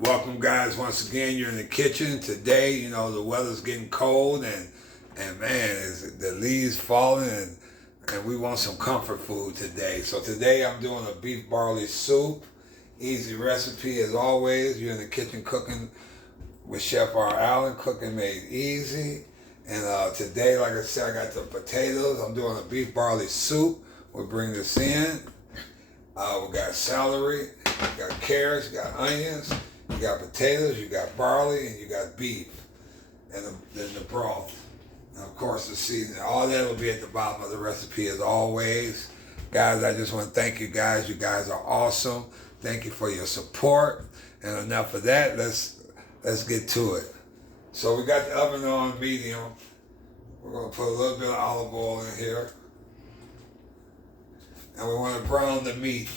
Welcome guys, once again, you're in the kitchen. Today, you know, the weather's getting cold and man, the leaves falling and we want some comfort food today. So today I'm doing a beef barley soup. Easy recipe as always. You're in the kitchen cooking with Chef R. Allen, cooking made easy. And today, like I said, I got the potatoes. I'm doing a beef barley soup. We'll bring this in. We got celery, you got carrots, you got onions, you got potatoes, you got barley, and you got beef, and then the broth. And of course the seasoning. All that will be at the bottom of the recipe as always. Guys, I just want to thank you guys. You guys are awesome. Thank you for your support. And enough of that, let's get to it. So we got the oven on medium. We're going to put a little bit of olive oil in here. And we want to brown the meat.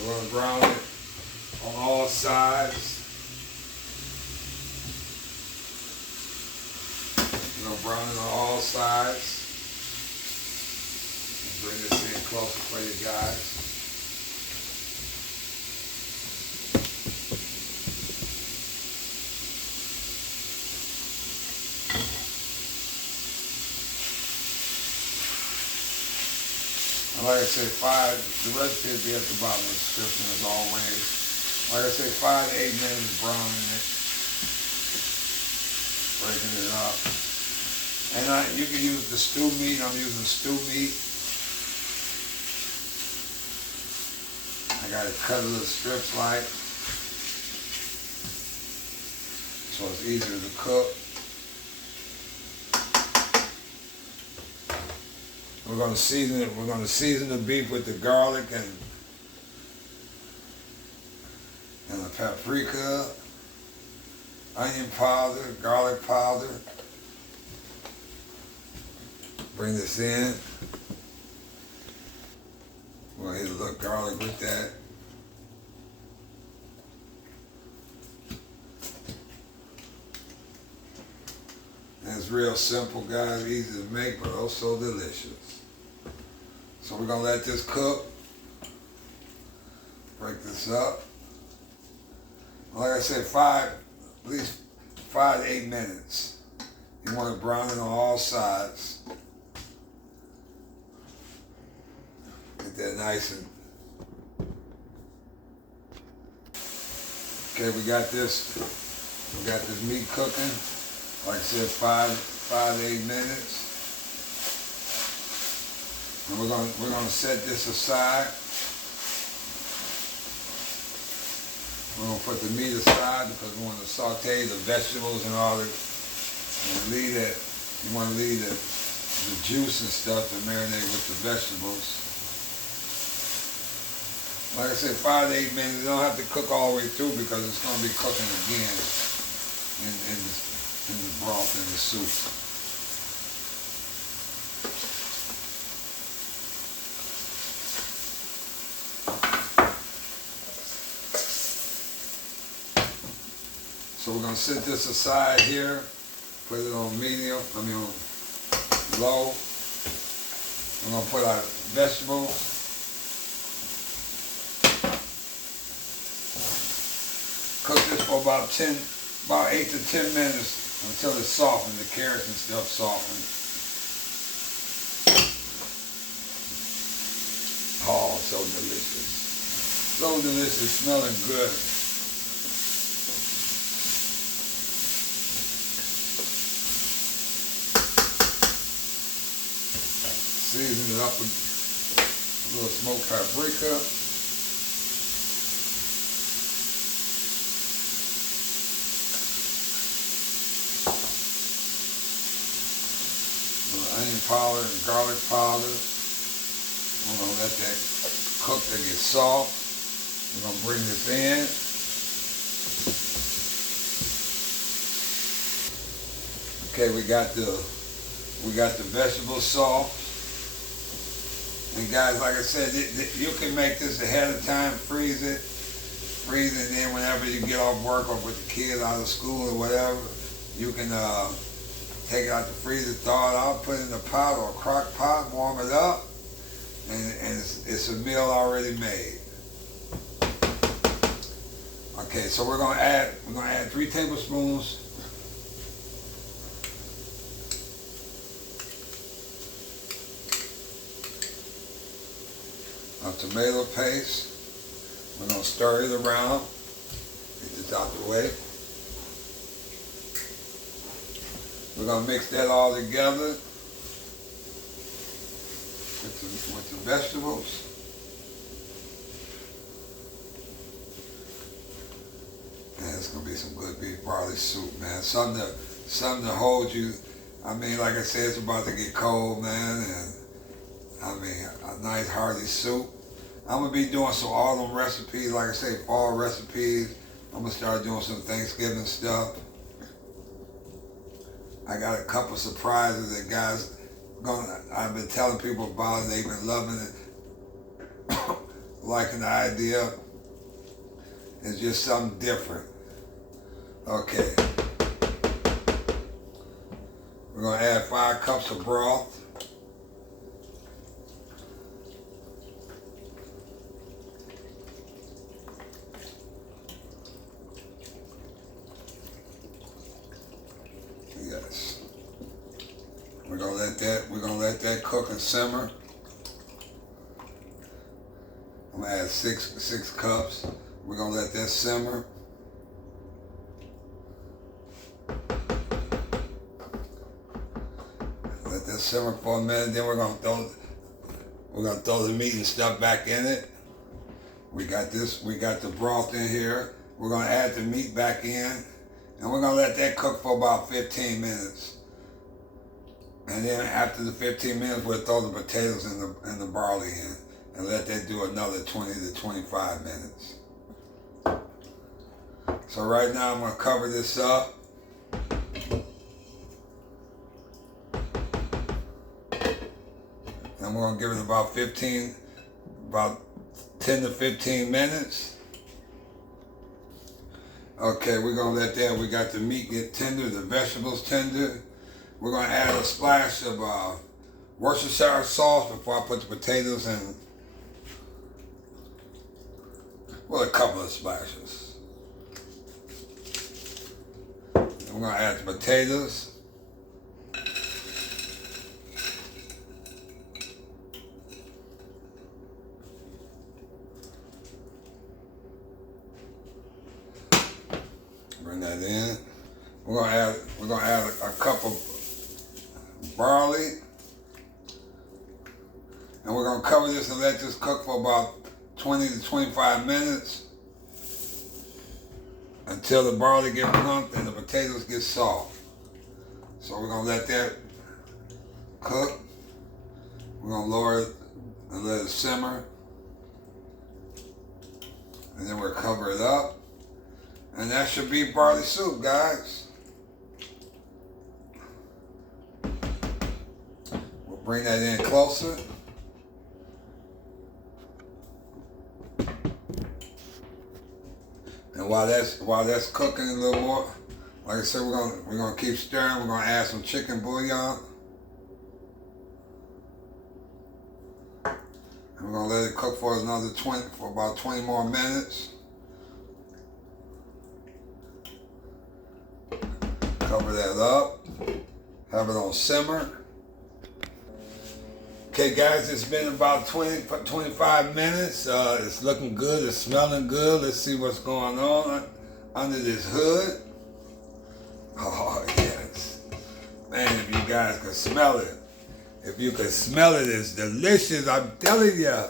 We're going to brown it on all sides. We're going to brown it on all sides. Bring this in closer for you guys. Like I say, the recipe will be at the bottom of the description as always. Like I say, 5 to 8 minutes browning it, breaking it up. And you can use the stew meat. I'm using stew meat. I got it cut a little strips like, so it's easier to cook. We're going to season it. We're going to season the beef with the garlic and the paprika, onion powder, garlic powder. Bring this in. We'll hit a little garlic with that. And it's real simple, guys. Easy to make, but also delicious. So we're gonna let this cook. Break this up. Like I said, at least 5 to 8 minutes. You want to brown it on all sides. Get that nice and. Okay, we got this. We got this meat cooking. Like I said, 5 to 8 minutes. And we're gonna set this aside. We're gonna put the meat aside because we want to saute the vegetables and all that, and leave that. You want to leave the juice and stuff to marinate with the vegetables. Like I said, 5 to 8 minutes. You don't have to cook all the way through because it's gonna be cooking again in the broth and the soup. So we're going to set this aside here, put it on medium, on low. We're going to put our vegetables. Cook this for about 8 to 10 minutes until it's softened, the carrots and stuff soften. Oh, so delicious. So delicious, smelling good. Season it up with a little smoked paprika. A little onion powder and garlic powder. We're going to let that cook to get soft. We're going to bring this in. Okay, we got the vegetables soft. And guys, like I said, you can make this ahead of time, freeze it, and then whenever you get off work or with the kids out of school or whatever, you can take it out the freezer, thaw it out, put it in a pot or a crock pot, warm it up, and it's a meal already made. Okay, so we're gonna add 3 tablespoons of tomato paste. We're gonna stir it around, get this out the way. We're gonna mix that all together with the vegetables. Man, it's gonna be some good beef barley soup, man. Something to hold you. I mean, like I said, it's about to get cold, man, and I mean, a nice hearty soup. I'm gonna be doing some autumn recipes, like I say, fall recipes. I'm gonna start doing some Thanksgiving stuff. I got a couple surprises that guys I've been telling people about it. They've been loving it, liking the idea. It's just something different. Okay. We're gonna add 5 cups of broth. Yes. We're gonna let that cook and simmer. I'm gonna add 6 cups. We're gonna let that simmer. Let that simmer for a minute. Then we're gonna throw the meat and stuff back in it. We got the broth in here. We're gonna add the meat back in, and we're gonna let that cook for about 15 minutes. And then after the 15 minutes, we'll throw the potatoes and the barley in, and let that do another 20 to 25 minutes. So right now I'm gonna cover this up. And we're gonna give it about 10 to 15 minutes. Okay, we're gonna let that, we got the meat get tender, the vegetables tender. We're gonna add a splash of Worcestershire sauce before I put the potatoes in. Well, a couple of splashes. And we're gonna add the potatoes. Bring that in. We're gonna add a cup of barley, and we're gonna cover this and let this cook for about 20 to 25 minutes until the barley gets plump and the potatoes get soft. So we're gonna let that cook. We're gonna lower it and let it simmer, and then we'll cover it up. And that should be barley soup, guys. We'll bring that in closer. And while that's cooking a little more, like I said, we're gonna keep stirring. We're gonna add some chicken bouillon. And we're gonna let it cook for about 20 more minutes. Cover that up, have it on simmer. Okay guys, it's been about 25 minutes. It's looking good, it's smelling good. Let's see what's going on under this hood. Oh yes. Man, if you guys could smell it. If you could smell it, it's delicious, I'm telling you.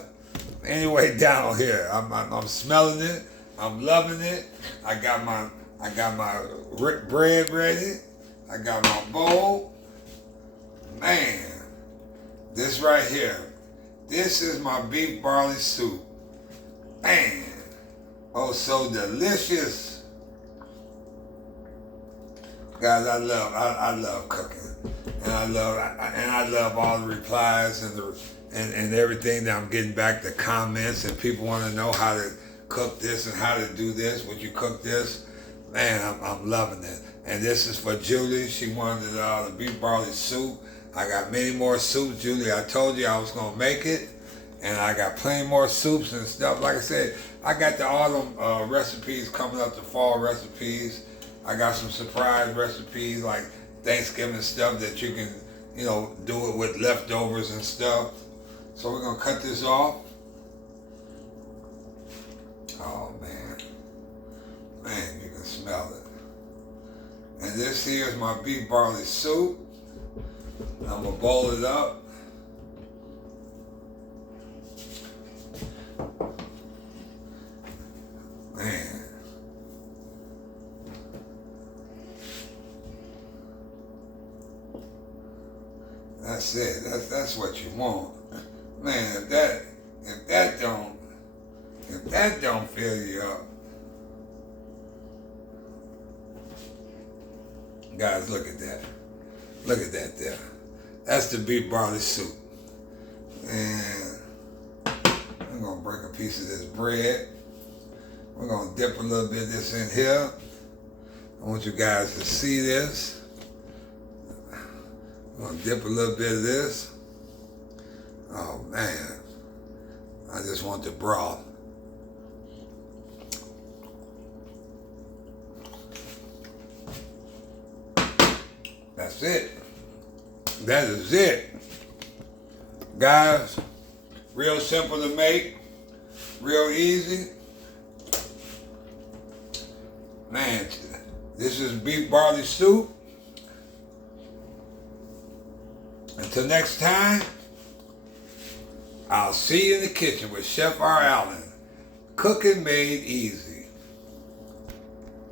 Anyway, down here, I'm smelling it, I'm loving it. I got my bread ready. I got my bowl. Man, this right here, this is my beef barley soup. Man, oh, so delicious. Guys, I love cooking, and I love all the replies and everything that I'm getting back, the comments, and people want to know how to cook this and how to do this. Would you cook this? Man, I'm loving it. And this is for Julie. She wanted the beef barley soup. I got many more soups, Julie. I told you I was gonna make it, and I got plenty more soups and stuff. Like I said, I got the autumn recipes coming up, the fall recipes. I got some surprise recipes like Thanksgiving stuff that you can, you know, do it with leftovers and stuff. So we're gonna cut this off. Oh man, man, you can smell it. And this here is my beef barley soup. I'm gonna boil it up. Man. That's it. That's what you want. Man, if that don't fill you up. Guys, look at that. Look at that there. That's the beef barley soup. And I'm gonna break a piece of this bread. We're gonna dip a little bit of this in here. I want you guys to see this. I'm gonna dip a little bit of this. Oh man, I just want the broth. That's it. That is it. Guys, real simple to make, real easy. Man, this is beef barley soup. Until next time, I'll see you in the kitchen with Chef R. Allen. Cooking made easy.